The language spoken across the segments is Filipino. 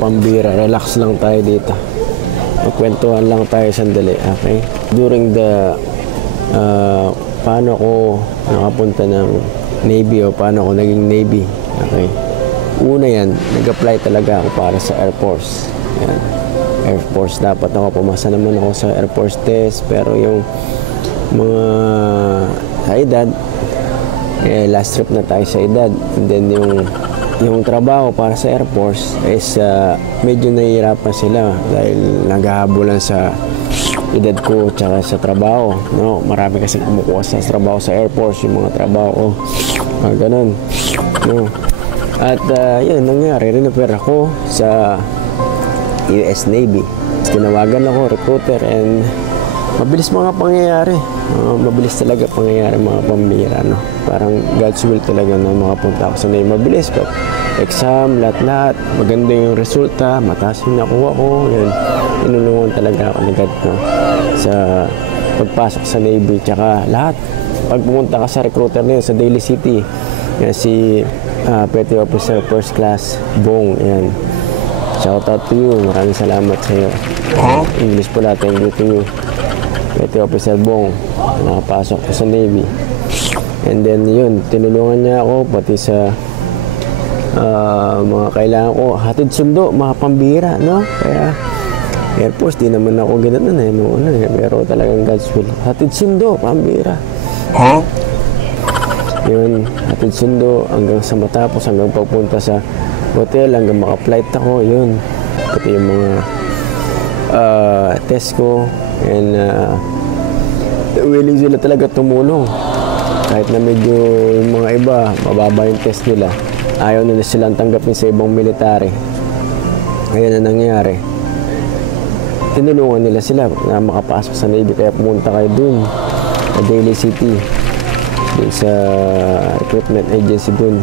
pambira. Relax lang tayo dito. Magkwentuhan lang tayo sandali, okay? During the paano ako nakapunta ng Navy o paano ako naging Navy, okay? Una yan, nag-apply talaga ako para sa Air Force. Yan. Air Force, dapat ako pumasa naman ako sa Air Force test, pero yung mga sa edad, last trip na tayo sa edad, and then yung trabaho para sa Air Force is medyo nahihirapan sila dahil naghahabulan sa edad ko tsaka sa trabaho, no? Marami kasi kumukuha sa trabaho sa Air Force, yung mga trabaho ko, ganun, no? At yun, nangyari, rin-refer ako sa US Navy. Tinawagan ako, recruiter, and mabilis mga pangyayari. Mabilis talaga pangyayari, mga pambira, no? Parang God's will talaga na makapunta ako sa Navy. Mabilis, but exam, lahat-lahat, maganda yung resulta, mataas yung nakuha ko, yun. Tinulungan talaga ako ni God, no? Sa pagpasok sa Navy, tsaka lahat. Pag pumunta ka sa recruiter na yun, sa Daly City, yan, si Petty Officer First Class Bong, yan. Shout out to you, maraming salamat sa iyo. English pala, thank you to you. Petty Officer Bong, nakapasok ko sa Navy. And then yun, tinulungan niya ako pati sa mga kailangan ko, hatid sundo, mga pambira, no? Kaya Air Force, di naman ako ganoon noon, pero talagang God's will. Hatid sundo, pambira. Yun, hatid sundo hanggang sa matapos, hanggang pagpunta sa hotel, hanggang maka-flight ako, yun. Pati yung mga test ko, and willing sila talaga tumulong. Kahit na medyo yung mga iba, mababa yung test nila, ayaw nila silang tanggapin sa ibang military. Ngayon na nangyari, tinulungan nila sila na makapasok sa Navy, kaya pumunta kayo dun sa Daly City, dun sa recruitment agency dun.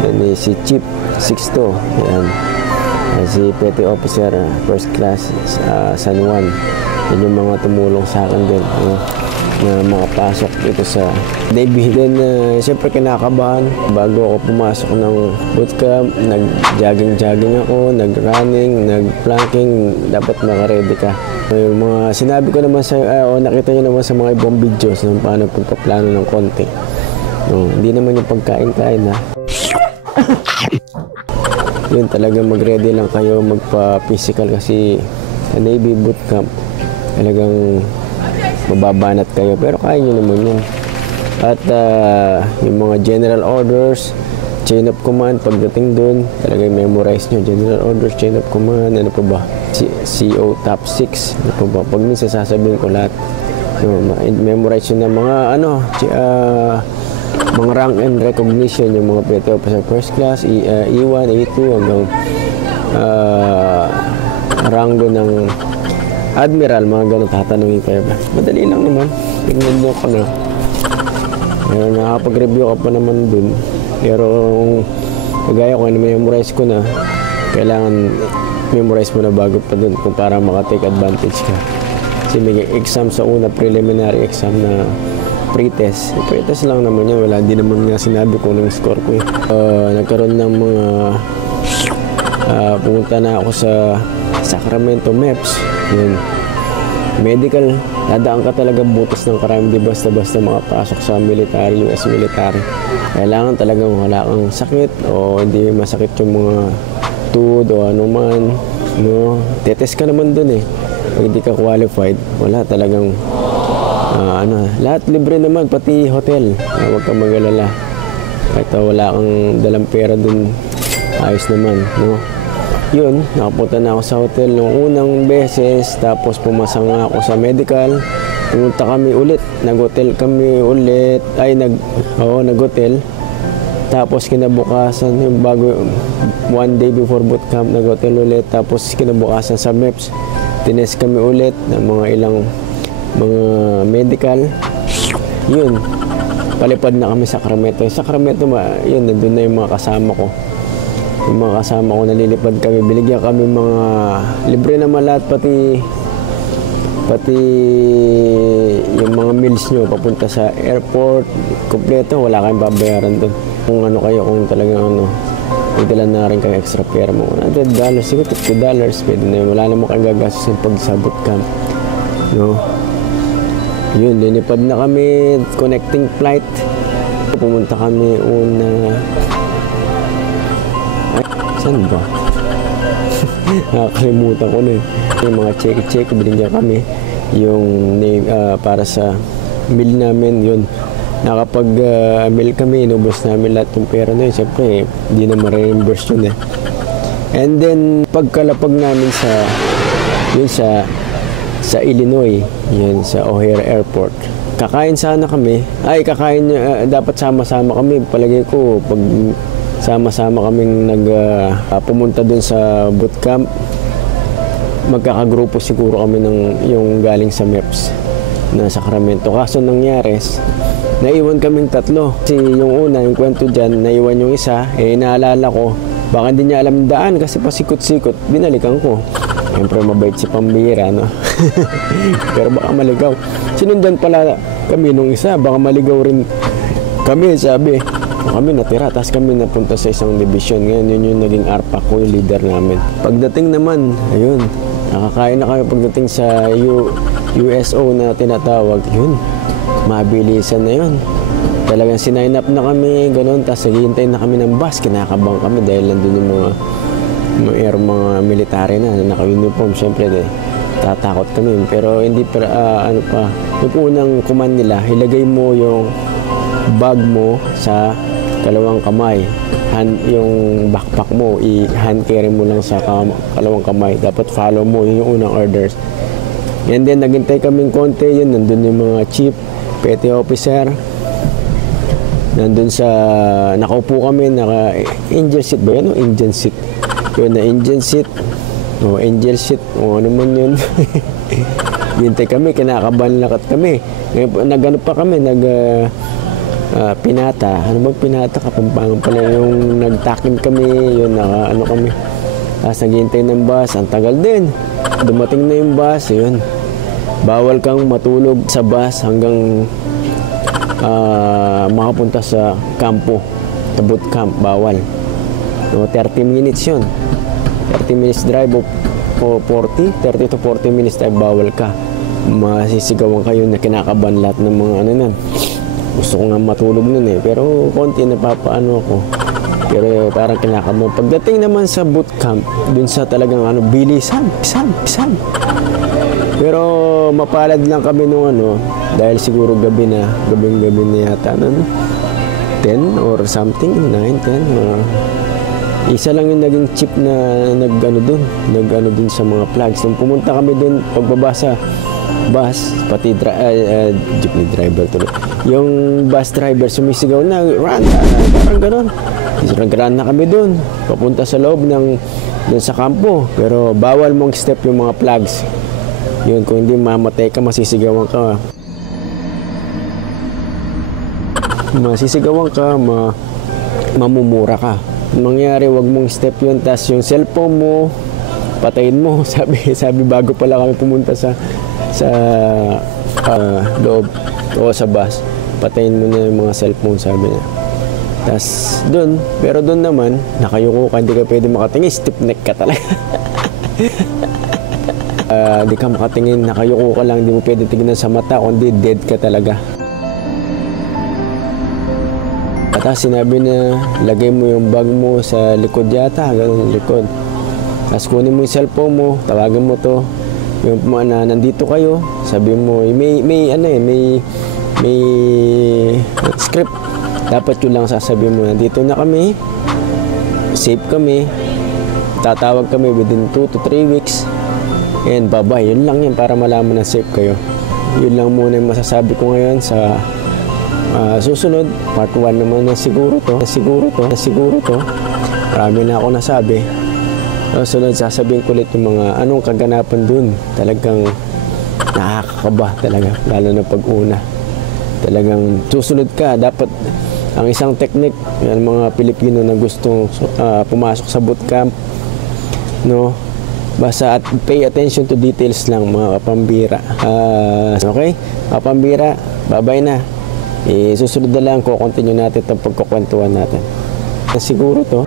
Yan, si Chief Sixto, yan. Si Petty Officer First Class San Juan. Yan yung mga tumulong sa akin din, na makapasok dito sa Navy. Then, siyempre kinakabahan bago ako pumasok ng bootcamp. Nag-jogging ako, nag-running, nag-planking. Dapat makaready ka. Yung mga sinabi ko naman sa, nakita nyo naman sa mga ibang videos ng paano pagpaplano ng konti. Hindi naman yung pagkain-kain, ha. Yun, talagang mag-ready lang kayo, magpa-physical, kasi sa Navy bootcamp talagang mababanat kayo, pero kaya nyo naman yun. At yung mga general orders, chain of command, pagdating dun talagang memorize nyo. General orders, chain of command, ano pa ba, CO top 6, ano pa ba, pag minsan sasabihin ko lahat, memorize nyo na mga mga rank and recognition, yung mga Petty Officer First Class, E1, E2, hanggang rango ng Admiral, mga ganun, tatanungin kayo ba? Madali lang naman, tignan nyo ka na. Nakapag-review ka pa naman dun, pero kagaya ko, memorize ko na, kailangan memorize mo na bago pa dun kung para makatake advantage ka. Kasi may exam sa una, preliminary exam na pre-test. Pre-test lang naman yan. Wala, di naman nga sinabi ko ng score ko. Nagkaroon ng mga pumunta na ako sa Sacramento MEPS. Yun. Medical, dadaan ka talaga butas ng karami. Di basta-basta makapasok sa military, US military. Kailangan talagang wala kang sakit o hindi masakit yung mga tuhod o anuman. No? Tetest ka naman dun eh. Pag hindi ka qualified, wala talagang lahat libre naman, pati hotel. Huwag kang mag-alala. Kahit wala kang dalang pera dun, ayos naman, no? Yun, nakapunta na ako sa hotel nung unang beses, tapos pumasa nga ako sa medical. Pumunta kami ulit, nag-hotel kami ulit. Nag-hotel. Tapos kinabukasan, yung bago, one day before bootcamp, nag-hotel ulit. Tapos kinabukasan sa MEPS, tinest kami ulit ng mga ilang mga medical. Yun, palipad na kami sa Sacramento. Sacramento, yun, nandun na yung mga kasama ko. Yung mga kasama ko, nalilipad kami. Binigyan kami mga libre naman lahat, pati yung mga meals nyo papunta sa airport. Kompleto, wala kayong babayaran dun. Kung ano kayo, kung talagang ano, pagdala na rin kayo extra pera mo. $100, siguro $50, pwede na yun. Wala naman kayong gagastusin pag sa bootcamp. No? Yun, linipad na kami, connecting flight. Pumunta kami una... Ay, saan ba? Nakakalimutan ko na eh. Yung mga check, binigyan kami yung para sa meal namin, yun. Nakapag-meal kami, inubos namin lahat ng pera na yun. Siyempre, hindi na ma-reimburse yun eh. And then, pagkalapag namin sa Illinois, yun, sa O'Hare Airport. Kakain sana kami. Dapat sama-sama kami. Palagay ko, pag sama-sama kaming pumunta dun sa bootcamp, magkakagrupo siguro kami yung galing sa MEPS na Sacramento. Kaso nangyari, naiwan kaming tatlo. Kasi yung una, yung kwento dyan, naiwan yung isa, naalala ko, baka hindi niya alam daan kasi pasikot-sikot, binalikan ko. Siyempre mabait si pambira, no? Pero baka maligaw. Sinundan pala kami nung isa, baka maligaw rin kami, sabi. Kami natira, tapos kami napunta sa isang division. Ngayon, yun yung naging ARPA ko, yung leader namin. Pagdating naman, ayun, nakakain na kami pagdating sa USO na tinatawag, yun, mabilisan na yun. Talagang sinign up na kami, ganun, tapos naghihintay na kami ng bus, kinakabang kami dahil nandun yung mga military na naka-uniform, syempre tatakot kami. Pero hindi yung unang command nila, ilagay mo yung bag mo sa kalawang kamay. Yung backpack mo, i-hand carry mo lang sa kalawang kamay. Dapat follow mo, yun yung unang orders. And then, naghintay kaming konti, yun, nandun yung mga chief, petty officer. Nandun nakaupo kami, naka-angel seat ba yan? Angel seat. Yun na angel seat. O, angel seat. O, ano man yun. Hintay kami, kinakabahan lakat kami. Nag-ano pa kami, pinata. Ano bang pinata? Kapampangan pala yung nagtakin kami, yun, ano kami. Tapos naghihintay ng bus, ang tagal din. Dumating na yung bus, yun. Bawal kang matulog sa bus hanggang makapunta sa kampo, sa bootcamp, bawal. No, 30 minutes yun. 30 minutes drive o 30 to 40 minutes drive, bawal ka. Masisigawan kayo na kinakaban lahat ng mga ano nun. Gusto ko nga matulog nun eh. Pero konti napapaano ako. Pero parang kinakabahan. Pagdating naman sa bootcamp, dun sa talagang bilisan. Pisan. Pero mapalad lang kami nung dahil siguro gabing gabi na yata. 10 or something, 9, 10. Isa lang yung naging chip na nag-ano dun sa mga flags. Nung pumunta kami dun, pagbabasa bus, pati jeepney driver tuloy. Yung bus driver sumisigaw na, run, parang gano'n. Run na kami dun, papunta sa loob dun sa kampo. Pero bawal mong step yung mga flags. Yun, kung hindi mamatay ka, masisigawan ka. Mamumura ka. Mangyari, wag mong step yun. Tas yung cellphone mo, patayin mo. Sabi bago pala kami pumunta sa loob o sa bus, patayin mo na yung mga cellphone, sabi niya. Tas pero doon naman, nakayuko ka, hindi ka pwede makatingin, stiff neck ka talaga. Di ka makatingin, nakayuko ka lang, hindi mo pwede tingnan sa mata, kundi dead ka talaga. At sinabi na, lagay mo yung bag mo sa likod yata, ganun, likod. Tapos kunin mo yung cellphone mo, tawagan mo to. Yung nandito kayo, sabi mo, may script. Dapat yun lang sasabihin mo, nandito na kami, safe kami, tatawag kami within 2 to 3 weeks, and bye-bye. Yun lang yan para malaman na safe kayo. Yun lang muna yung masasabi ko ngayon sa susunod. Part 1 naman na siguro to. Marami na ako nasabi. Sunod, sasabihin ko ulit yung mga anong kaganapan dun. Talagang nakakakaba talaga, lalo na pag-una. Talagang susunod ka. Dapat ang isang technique, yung mga Pilipino na gustong pumasok sa bootcamp, no? Basta pay attention to details lang, mga kapambira. Okay? Kapambira, bye-bye na. Susunod na lang ko continue natin itong pagkukwentuhan natin. Siguro to.